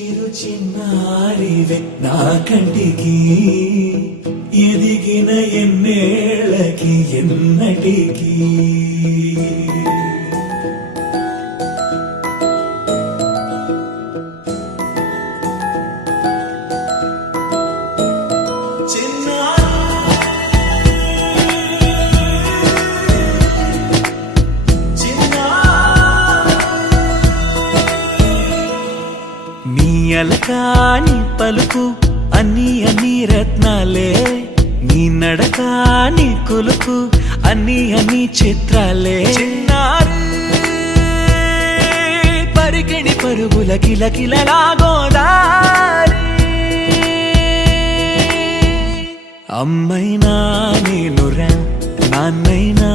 చిరు చిన్నారివే నా కంటికి ఎదిగిన ఎన్నేళ్ళకి ఎన్నటికి అలకాని పలుకు అన్ని రత్నాలే నీ నడకాని కొలుకు అన్ని చిత్రాలే పరికిణి పరుగుల కిలకిలలాగోదారి అమ్మైనా నేనురా నాన్నైనా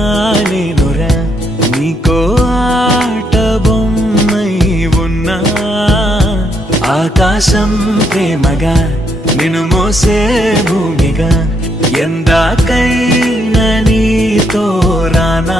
నేనురా నీకో ఆట బొమ్మై ఉన్నా ఆకాశం ప్రేమగా నిన్ను మోసే భూమిగా ఎందాకైనా నీతో రానా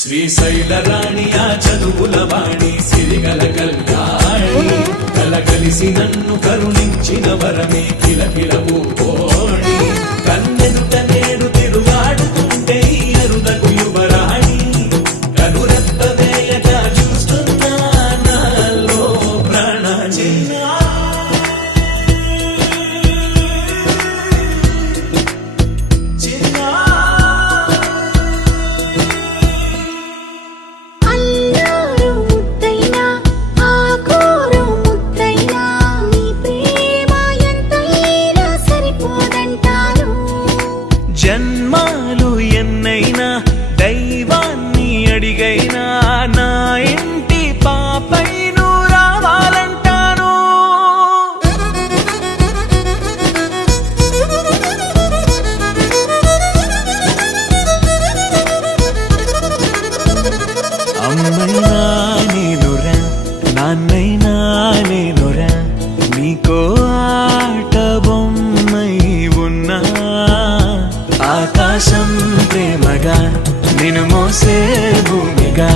శ్రీశైల రాణి ఆ చదువుల వాణి సిరిగల కల్యాణి కలగలిసి నన్ను కరుణించిన వరమే కిలకిలవు కోణి కన్నెదుట నేడు తిరుగాడుతుంటే అరుదకు యువరాణి కనురెప్ప వేయగా చూస్తున్నా నాలో ప్రాణ జన్మాలు ఎన్నైనా దైవాన్ని అడిగైనా నా ఇంటి పాపై నువ్వు రావాలంటాను అమ్మైనా నేనురా నాన్నైనా నేనురా నీకో ఆట బొమ్మై ఉన్నా ఆకాశం ప్రేమగా నిన్ను మోసే భూమిగా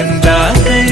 ఎందాకై